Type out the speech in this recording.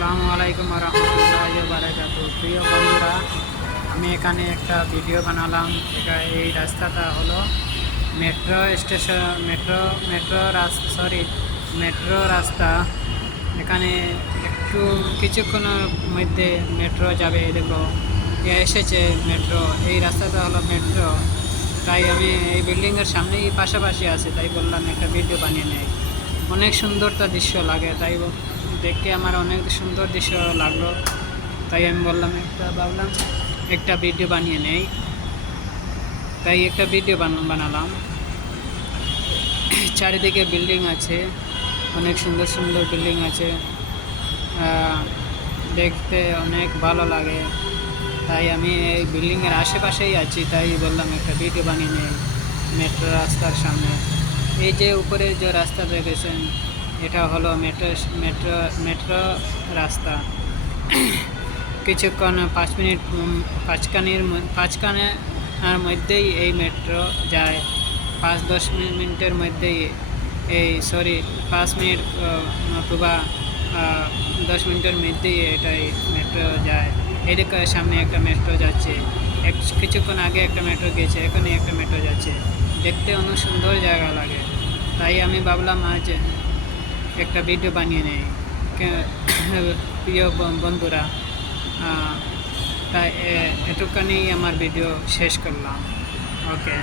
আসসালামু আলাইকুম রহমতুল্লাহি ওয়া বারাকাতুহু। প্রিয় বন্ধুরা, আমি এখানে একটা ভিডিও বানালাম। এই রাস্তাটা হলো মেট্রো স্টেশন, মেট্রো রাস্তা। এখানে একটু কিছুক্ষণের মধ্যে মেট্রো যাবে। দেখো এসেছে মেট্রো। এই রাস্তাটা হলো মেট্রো। তাই আমি এই বিল্ডিংয়ের সামনেই পাশাপাশি আছে, তাই বললাম একটা ভিডিও বানিয়ে নেই। অনেক সুন্দরতা দৃশ্য লাগে, তাই দেখতে আমার অনেক সুন্দর দৃশ্য লাগলো। তাই আমি ভাবলাম একটা ভিডিও বানিয়ে নেই। তাই একটা ভিডিও বানালাম। চারিদিকে বিল্ডিং আছে, অনেক সুন্দর সুন্দর বিল্ডিং আছে, দেখতে অনেক ভালো লাগে। তাই আমি এই বিল্ডিংয়ের আশেপাশেই আছি, তাই বললাম একটা ভিডিও বানিয়ে নেই মেট্রো রাস্তার সামনে। এই যে উপরে যে রাস্তা দেখেছেন, এটা হলো মেট্রো রাস্তা। কিছুক্ষণ 5 মিনিট পাঁচখানের মধ্যেই এই মেট্রো যায়। 5-10 মিনিটের মধ্যেই 5 মিনিট অথবা 10 মিনিটের মধ্যেই এটাই মেট্রো যায়। এদিকে সামনে একটা মেট্রো যাচ্ছে, কিছুক্ষণ আগে একটা মেট্রো গেছে, এখানে একটা মেট্রো যাচ্ছে। দেখতে অনেক সুন্দর জায়গা লাগে, তাই আমি ভাবলাম আজ একটা ভিডিও বানিয়ে নেই। প্রিয় বন্ধুরা, তাই এটুখানি আমার ভিডিও শেষ করলাম। ওকে।